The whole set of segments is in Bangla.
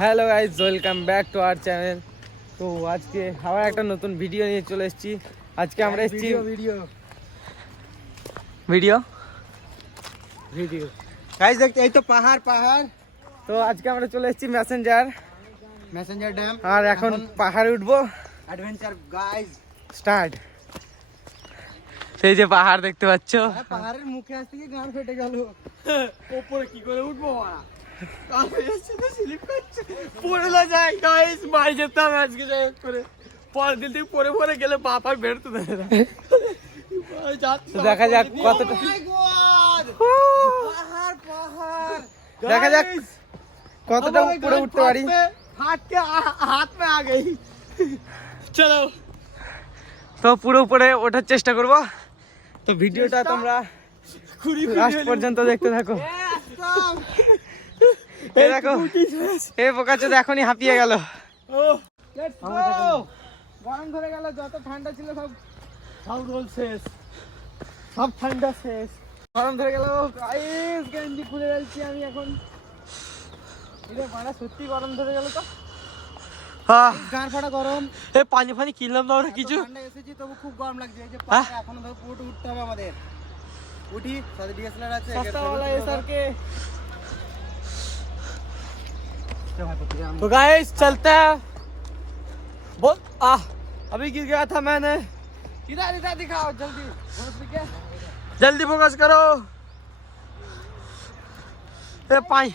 Hello guys, welcome back to our channel. তো আজকে আবার একটা নতুন ভিডিও নিয়ে চলে এসেছি। আজকে আমরা এসেছি ভিডিও গাইস দেখতে এই তো পাহাড়। তো আজকে আমরা চলে এসেছি মেসেঞ্জার ড্যাম আর এখন পাহাড়ে উঠবো। Adventure guys start. সেই যে পাহাড় দেখতে পাচ্ছ, পাহাড়ের মুখে আজ থেকে গান ফেটে গেল। উপরে কি করে উঠবো মারা? পড়ে না যায় গাইজ, মাই যেতাম আজকে যাই করে। পরের দিন থেকে পরে গেলে বাপার বেরোতে দেয় না। দেখা যাক কতটা, দেখা যাক কতটা উপরে উঠতে পারি। হাত মে আ গই। চলো, তো পুরো উপরে ওঠার চেষ্টা করব। তো ভিডিওটা তোমরা লাস্ট পর্যন্ত দেখতে থাকো। এই দেখো, এই বোকাচোদা এখনই হাঁপিয়ে গেল। গরম ধরে গেল, যত ঠান্ডা ছিল সব রোল শেষ, সব ঠান্ডা শেষ। গরম ধরে গেল গাইস গেঞ্জি খুলে ফেলছি আমি এখন। এটা বাড়া সত্যি গরম ধরে গেল। তো গান ফাটা গরম। এই পানি ফানি কিনলাম না আমরা কিছু। ঠান্ডা এসেছি তবু খুব গরম লাগছে। এই যে পাহাড় এখনো ধরে পুরো উঠতে হবে আমাদের। উঠি, সাথে ডিএসএলআর আছে। সস্তা वाला एसआर के। तो गाइस चलते हैं। बहुत अभी गिर गया था मैंने। इधर दिखाओ जल्दी। जल्दी फोकस करो। ए पाई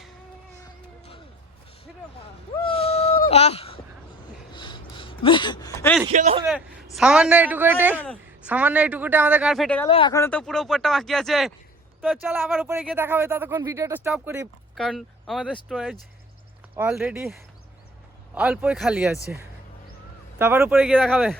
সামান্য এইটুকুটে আমাদের গান ফেটে গেল। এখনো তো পুরো উপরটা বাকি আছে। তো চলো আবার উপরে গিয়ে দেখা হবে। ততক্ষণ ভিডিওটা স্টপ করি, কারণ আমাদের স্টোরেজ অলরেডি অল্পই খালি আছে। তো আবার উপরে গিয়ে দেখা হবে।